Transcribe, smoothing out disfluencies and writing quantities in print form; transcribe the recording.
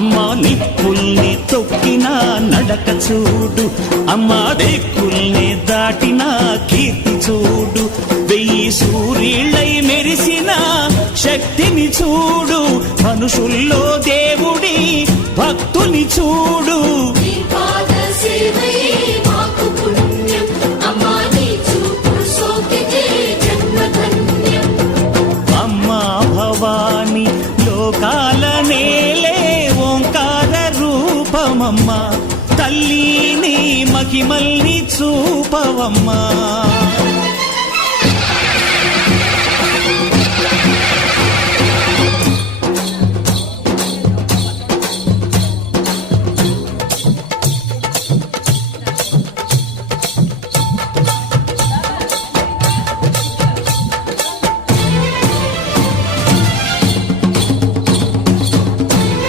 అమ్మా నిప్పుల్ని తొక్కిన నడక చూడు, అమ్మా దిక్కుల్ని దాటిన కీర్తి చూడు, 1000 సూర్యుళ్ళై మెరిసిన శక్తిని చూడు, మనుషుల్లో దేవుడి భక్తుని చూడు. అమ్మా భవాని లోకాల నేలే ఓంకార రూపమమ్మా, తల్లిని మహిమల్ని చూపవమ్మా.